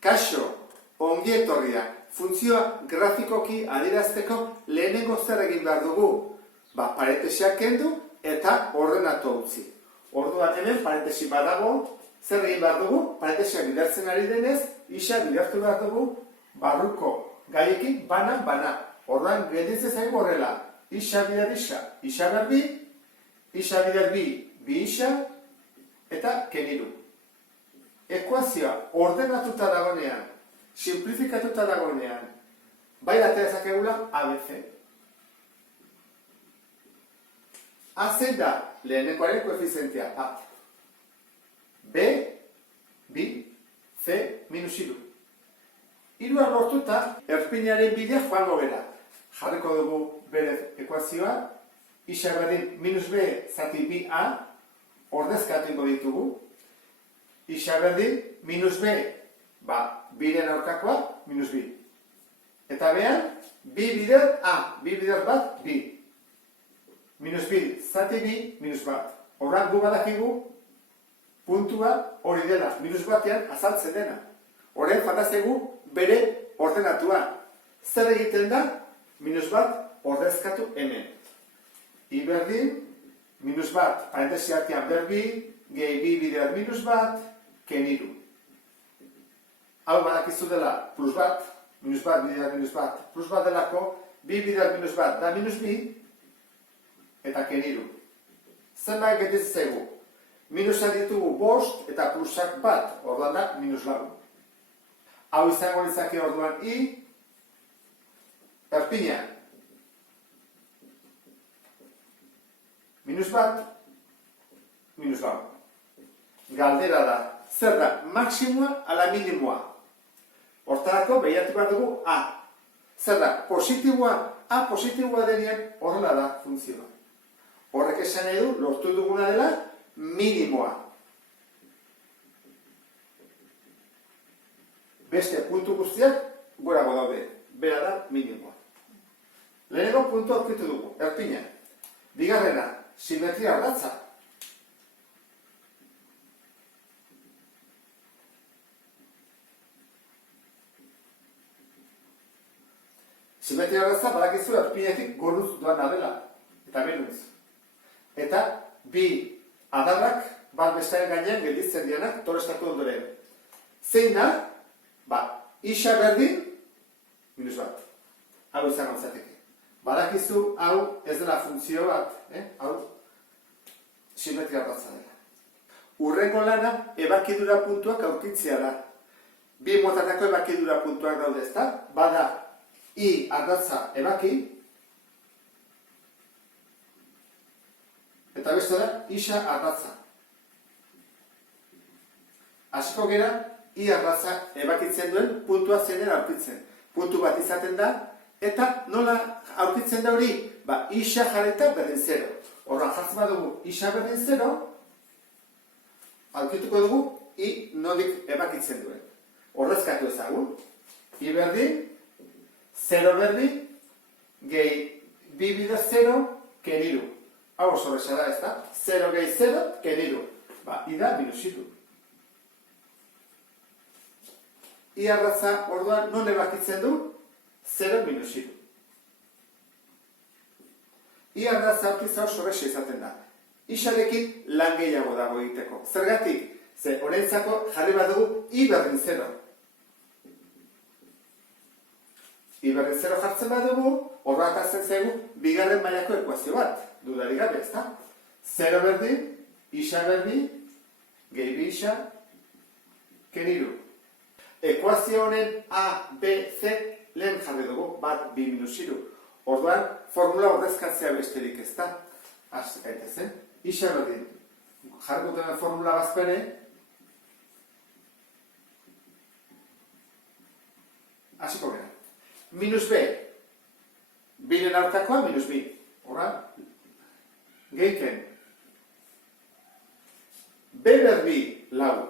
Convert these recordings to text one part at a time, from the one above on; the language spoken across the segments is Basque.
Kaixo, ongi etorria, funtzioa grafikoki adierazteko lehenengo zer egin behar dugu? Parentesiak kendu eta ordenatu utzi. Orduan hemen parentesi badago, zer egin behar dugu? Parentesiak bidertzen ari denez, isa bidertu behar dugu barruko gaiekin bana. Orduan gelditzen zaigu horrela, isa bider isa, isa berbi, isa bider bi isa, eta keniru. Ekuazioa ordenatuta dagoenean, simplifikatuta dagoenean, bai ateratzakegula ABC. A zein da lehenekoaren koefizientea A. B, B, C, minus iru. Irua lortuta, erpinaren bidea joango gara. Jarriko dugu bere ekuazioa, isa berdin minus B zati bi A, ordezkatuko ditugu. Isa berdin minus B, biren aurkakoa, minus bi. Eta behan, bi bider A, bi bider bat, bi. Minus bi, zati bi, minus bat. Horran gu badakigu, puntua hori dela, minus batean azaltzen dena. Horren fantaztegu bere ordenatua. Zer egiten da? Minus bat ordezkatu hemen. I berdin, minus bat, parentesi artean berbi, gehi bi bider minus bat, keniru. Hau badakizu dela plus bat, minus bat bider minus bat, plus bat delako, bi bider minus bat da minus bi, eta keniru. Zenbait getitzen zaigu. Minusak ditugu bost eta plusak bat, orduan da minus lau. Hau izango litzake orduan I, erpina. Minus bat, minus lau. Galdera da, zer da, maksimua ala minimoa. Hortarako behiatu behar dugu A. Zer da, positiboa, A positiboa denean horrela da funtzioa. Horrek esan nahi du, lortu duguna dela, minimoa. Beste puntu guztiak gorago daude, bera da minimoa. Lehenengo puntu aurkitu dugu, erpina. Bigarrena, simetria ardatza. Simetria ardatza badakizu erpinatik goruz doan dela, eta menuz. Eta bi adarrak bat bestaren gainean gelditzen dianak torestatu ondoren. Zein da? Isa berdin, minus bat. Hau izan gauzateke. Badakizu hau ez dela funtzio bat, hau simetria ardatza dela. Hurrengo lana ebakidura puntuak aurkitzea da. Bi motatako ebakidura puntuak daude, ezta? Bada I ardatza ebaki, eta beste da isa ardatza. Hasiko gera, I ardatza ebakitzen duen puntua zeinen aurkitzen. Puntu bat izaten da, eta nola aurkitzen da hori? Isa jarrita berdin zero. Horran jartzen badugu isa berdin zero, aurkituko dugu I nolik ebakitzen duen. Horrezkatu ezagun. I berdin, 0 berdi, gehi bi bider 0, keniru. Hau oso besa da, ez da? 0 gehi 0, keniru. I da minus iru. I ardatza orduan non ebakitzen du? 0 minus iru. I ardatza aurkitza oso besa izaten da. Isarekin lan gehiago dago egiteko. Zergatik? Ze horrentzako jarri bat dugu I berdin 0. I berdin 0 jartzen badugu, horra atatzen zaigu bigarren mailako ekuazio bat. Dudarik gabe, ez da? 0 berdin, isa berdi, gehi bi isa, keniru. Ekuazio honen A, B, C lehen jarri dugu, bat, bi minus iru. Orduan, formula ordezkatzea besterik, ez da? Gaitezen. Isa berdin, jarri duten formula bazpene, hasiko gara. Minus B, biren aurkakoa minus bi. Horra, gehiken. B berbi lau.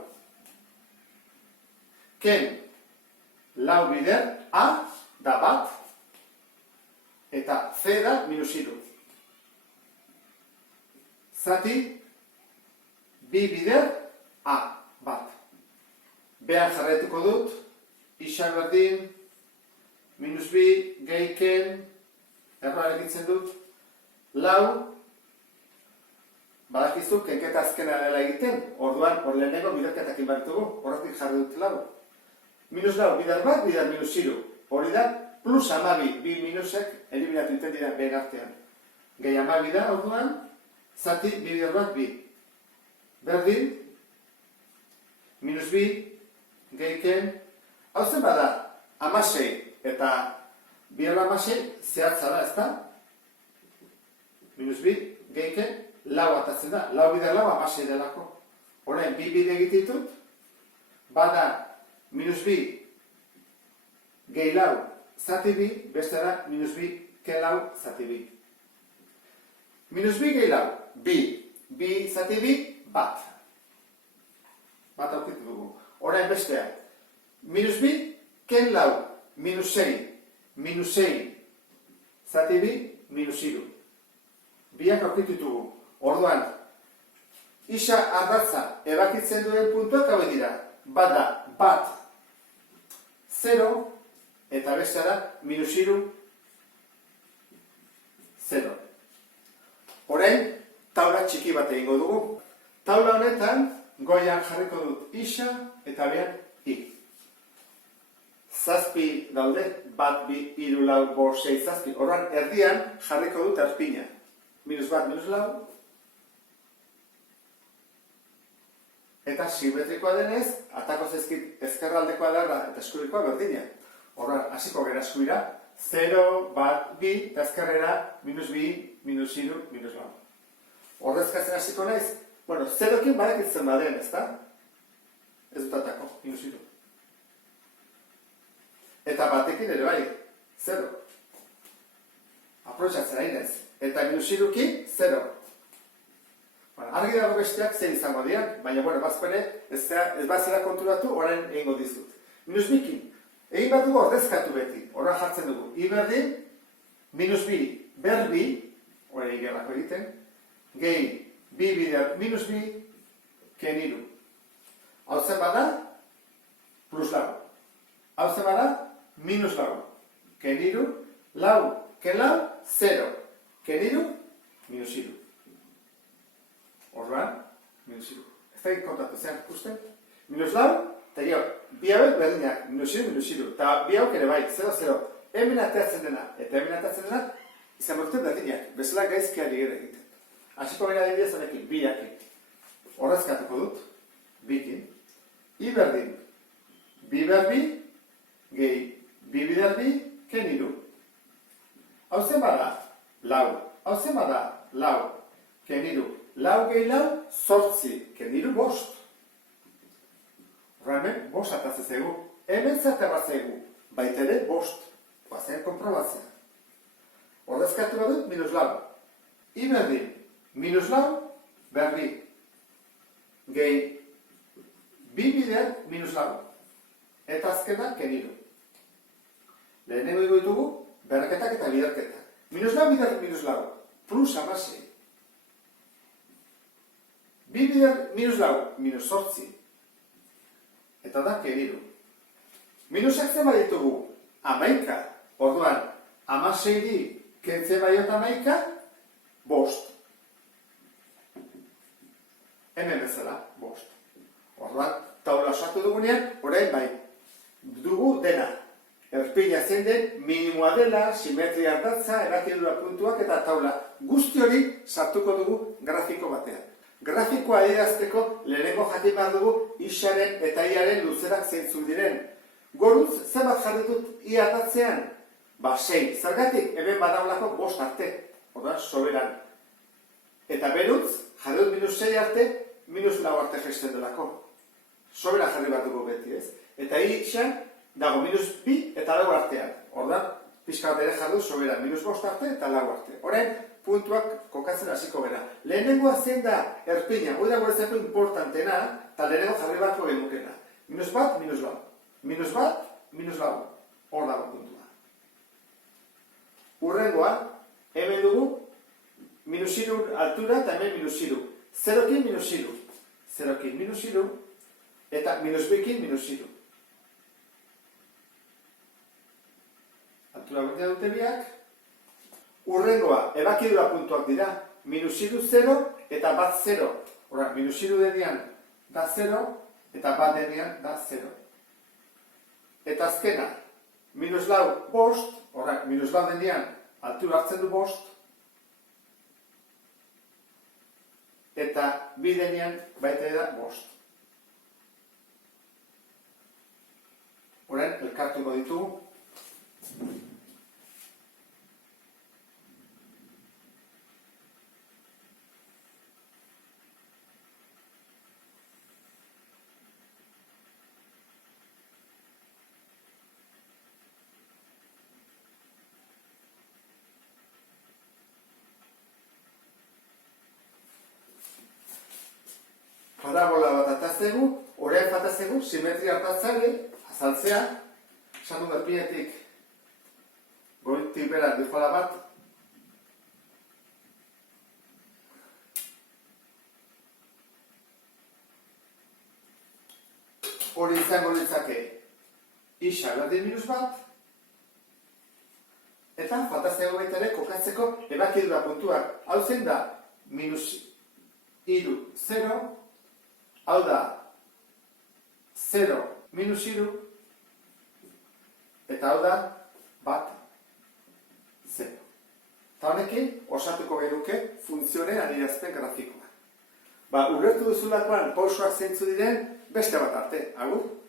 Ken, lau bider, A da bat, eta C da minus iru. Zati, bi bider, A bat. Behan jarraituko dut, isa berdin, minus bi, gehiken, erroa egitzen dut, lau, badakizu, kenketa azkena dela egiten, orduan, hor lehenengo biderketak inbaritugu, horretik jarri dut lau. Minus lau, bider bat, bider minus hiru. Hori da, plus amabi, bi minusek, eliminatu iten dira behen artean. Gehi amabi da, orduan, zati, bi bider bat, bi. Berdin, minus bi, gehiken, hau zen bada, amasei, eta bider amasei, zehatza da, ezta? Minus bi, gehiken, lau atatzen da, lau bider lau amasei delako. Horren, bi bide egititut, bada minus bi gehi lau zati bi, bestera minus bi ke lau zati bi. Minus bi gehi lau, bi, bi zati bi, bat. Bat aukitu dugu. Horren bestea, minus bi, ken lau, minus sei zati bi, minus iru. Biak aukitu dugu. Orduan, isa ardatza ebakitzen duen puntuak hau dira. Bada, bat, 0, eta bestera, minus iru, 0. Orain, taula txiki bat egingo dugu. Taula honetan, goian jarriko dut isa, eta behan, i. Zazpi daude, bat, bi, iru, lau, bost, sei, zazpi. Orduan, erdian jarriko dut erpina. Minus bat, minus lau. Eta simetrikoa denez, atako zaizkit ezkerraldekoa larra eta eskurikoa berdina. Horran, hasiko gara eskuira, 0, bat, bi, eta ezkerrera, minus bi, minus iru, minus lau. Horrezkatzen hasiko naiz, bueno, 0-kin badekitzen baden, ezta? Ez dut atako, minus iru. Eta batekin ere bai, 0. Aprotxatzen ari naiz. Eta minus irukin, 0. Argi dago besteak zer izango dian, baina, bazpene, ez bazera konturatu, orain egingo dizut. Minus bikin, egin bat dugu ordezkatu beti, orain jartzen dugu. I berdin, minus bi, berbi, orain egiarrako egiten, gehi, bi bider, minus bi, ken iru. Hau zen bada, plus lau. Hau zen bada, minus lau. Ken iru, lau, ken lau, 0. Ken iru, minus iru. Orduan, minus iru. Ez da kontatu zean ikusten. Minus lau, eta gero, bi hauek berdinak, minus iru. Eta bi hauk ere bai, 0-0. Hemen ateatzen dena, eta hemen ateatzen dena, izan bortu berdinak, bezala gaizkia digera egiten. Hasiko gara dibidez honekin, biakin. Horrezkatuko dut, bikin. I berdin, bi berbi, gehi, bi biderbi, ken iru. Hau zen bada, lau. Hau zen bada, lau, ken iru. Lau gehi lau, 8, ken iru, 5. Horremen, 5 atatzen zaigu. Hemen zaterra zaigu, baita ere 5. Bazen konprobatzea. Ordezkatu badut, minus lau. I berdin, minus lau, berbi. Gehi, bi bider, minus lau. Eta azkena, ken iru. Lehenengo ditugu, berraketak eta biderketak. Minus lau, bider, minus lau. Plus amasei. Bi bider, minus lau, minus 8. Eta da, ken iru. Minusak zen baditugu, 11. Orduan, amaseiri, kentzen baiot 11, 5. Hemen bezala, 5. Orduan, taula osatu dugunean, orain bai, dugu dena. Erpina zein den, minimoa dela, simetria ardatza, erakidura puntuak eta taula. Guzti hori sartuko dugu grafiko batean. Grafikoa adierazteko lehenengo jakin behar dugu isaren eta iaren luzerak zeintzuk diren. Gorutz, zenbat jarri dut ia ardatzean? 6. Zergatik, hemen badaulako 5 arte. Orduan, soberan. Eta berutz, jarri dut minus 6 arte, minus 4 arte gesten delako. Soberan jarri behar dugu beti, ez? Eta isan, dago minus 2 eta 4 artean. Orduan, pixka bat ere jarri dut soberan, minus 5 arte eta 4 arte. Orain, puntuak kokatzen hasiko gara. Lehenengoa zein da erpina, hori da guretzako importantena, eta lehenengo jarri beharko genukena. Minus bat, minus lau. Minus bat, minus lau. Hor dago puntua. Urrengoa, hemen dugu, minus iru altura eta hemen minus iru. Zerokin minus iru. Zerokin minus iru, eta minus bikin minus iru. altura berdina dute biak. Urrengoa, ebakidura puntuak dira. Minus iru 0 eta bat 0. Hora, minus iru denean da 0 eta bat denean da 0. Eta azkena, minus lau bost, hora, minus lau denean altura hartzen du bost. Eta bi denean baita da bost. Horen, elkartuko ditugu. Parabola bat ataztegu, orain bataztegu, simetria hartatzare, azaltzea, esan du erpinetik goitik bera dikola bat, hori izango litzake isa berdin minus bat, eta bataztegu baita ere kokatzeko ebakidura puntuak. Hau zein da minus iru 0, hau da 0 minus iru, eta hau da bat 0. Eta honekin osatuko geruke funtzionen adierazpen grafikoa. Ulertu duzulakoan pausoak zeintzu diren beste bat arte. Agur!